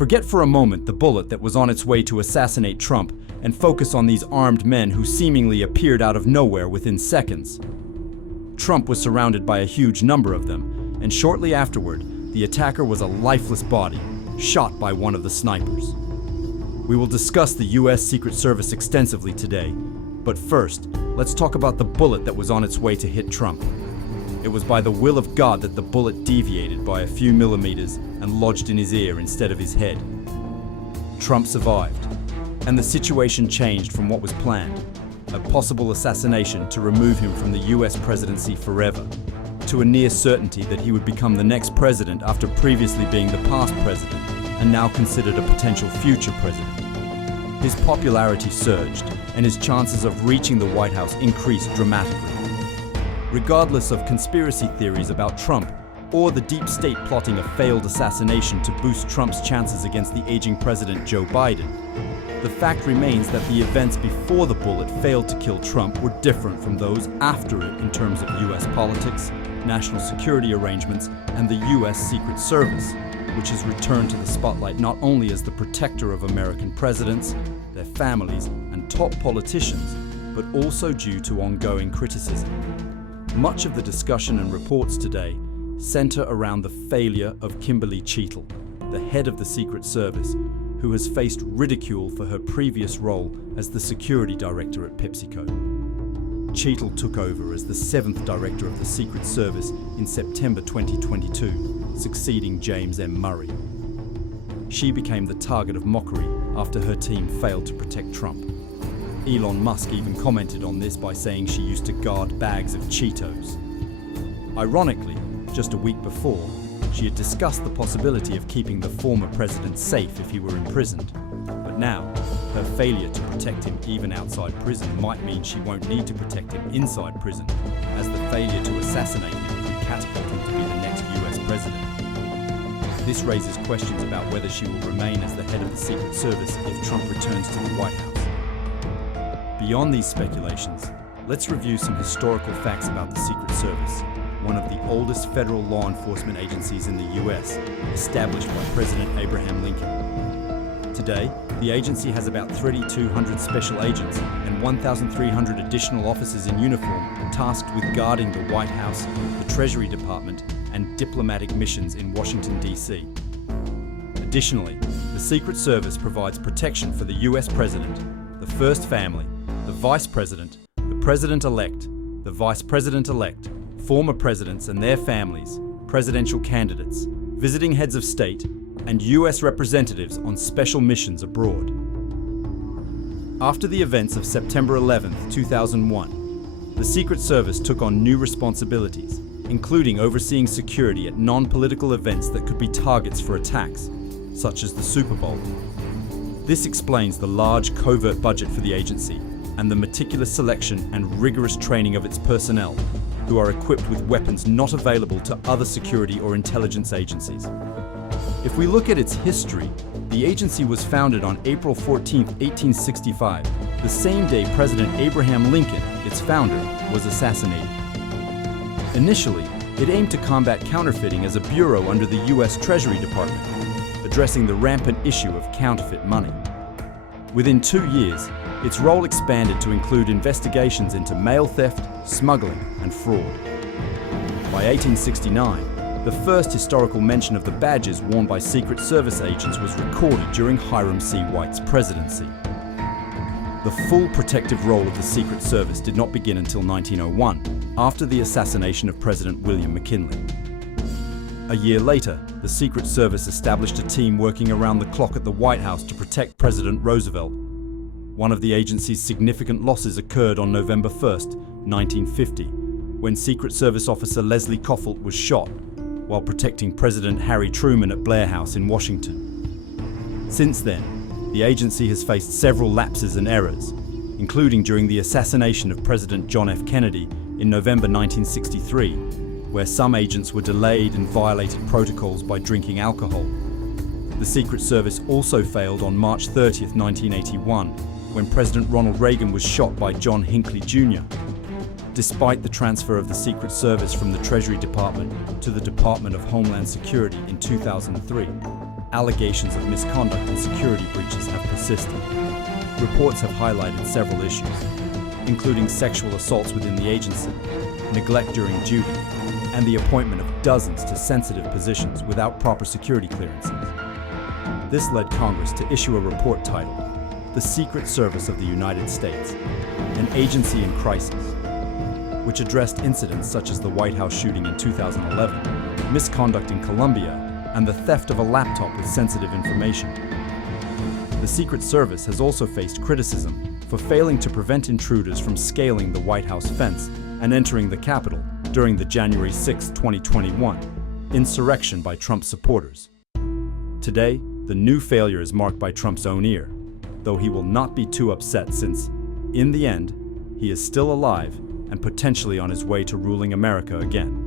Forget for a moment the bullet that was on its way to assassinate Trump and focus on these armed men who seemingly appeared out of nowhere within seconds. Trump was surrounded by a huge number of them, and shortly afterward, the attacker was a lifeless body, shot by one of the snipers. We will discuss the US Secret Service extensively today, but first, let's talk about the bullet that was on its way to hit Trump. It was by the will of God that the bullet deviated by a few millimeters and lodged in his ear instead of his head. Trump survived, and the situation changed from what was planned, a possible assassination to remove him from the US presidency forever, to a near certainty that he would become the next president after previously being the past president and now considered a potential future president. His popularity surged, and his chances of reaching the White House increased dramatically. Regardless of conspiracy theories about Trump or the deep state plotting a failed assassination to boost Trump's chances against the aging president Joe Biden, the fact remains that the events before the bullet failed to kill Trump were different from those after it in terms of US politics, national security arrangements, and the US Secret Service, which has returned to the spotlight not only as the protector of American presidents, their families, and top politicians, but also due to ongoing criticism. Much of the discussion and reports today center around the failure of Kimberly Cheatle, the head of the Secret Service, who has faced ridicule for her previous role as the security director at PepsiCo. Cheatle took over as the 7th director of the Secret Service in September 2022, succeeding James M. Murray. She became the target of mockery after her team failed to protect Trump. Elon Musk even commented on this by saying she used to guard bags of Cheetos. Ironically, just a week before, she had discussed the possibility of keeping the former president safe if he were imprisoned. But now, her failure to protect him even outside prison might mean she won't need to protect him inside prison, as the failure to assassinate him could catapult him to be the next US president. This raises questions about whether she will remain as the head of the Secret Service if Trump returns to the White House. Beyond these speculations, let's review some historical facts about the Secret Service, one of the oldest federal law enforcement agencies in the US, established by President Abraham Lincoln. Today, the agency has about 3,200 special agents and 1,300 additional officers in uniform tasked with guarding the White House, the Treasury Department, and diplomatic missions in Washington, D.C. Additionally, the Secret Service provides protection for the US President, the First Family, the Vice President, the President-elect, the Vice President-elect, former presidents and their families, presidential candidates, visiting heads of state, and US representatives on special missions abroad. After the events of September 11, 2001, the Secret Service took on new responsibilities, including overseeing security at non-political events that could be targets for attacks, such as the Super Bowl. This explains the large covert budget for the agency and the meticulous selection and rigorous training of its personnel, who are equipped with weapons not available to other security or intelligence agencies. If we look at its history, the agency was founded on April 14, 1865, the same day President Abraham Lincoln, its founder, was assassinated. Initially, it aimed to combat counterfeiting as a bureau under the US Treasury Department, addressing the rampant issue of counterfeit money. Within 2 years, its role expanded to include investigations into mail theft, smuggling, and fraud. By 1869, the first historical mention of the badges worn by Secret Service agents was recorded during Hiram C. White's presidency. The full protective role of the Secret Service did not begin until 1901, after the assassination of President William McKinley. A year later, the Secret Service established a team working around the clock at the White House to protect President Roosevelt. One of the agency's significant losses occurred on November 1, 1950, when Secret Service officer Leslie Koffelt was shot while protecting President Harry Truman at Blair House in Washington. Since then, the agency has faced several lapses and errors, including during the assassination of President John F. Kennedy in November 1963, where some agents were delayed and violated protocols by drinking alcohol. The Secret Service also failed on March 30, 1981, when President Ronald Reagan was shot by John Hinckley Jr. Despite the transfer of the Secret Service from the Treasury Department to the Department of Homeland Security in 2003, allegations of misconduct and security breaches have persisted. Reports have highlighted several issues, including sexual assaults within the agency, neglect during duty, and the appointment of dozens to sensitive positions without proper security clearances. This led Congress to issue a report titled, "The Secret Service of the United States, an Agency in Crisis," which addressed incidents such as the White House shooting in 2011, misconduct in Colombia, and the theft of a laptop with sensitive information. The Secret Service has also faced criticism for failing to prevent intruders from scaling the White House fence and entering the Capitol during the January 6, 2021, insurrection by Trump supporters. Today, the new failure is marked by Trump's own ear, though he will not be too upset since, in the end, he is still alive and potentially on his way to ruling America again.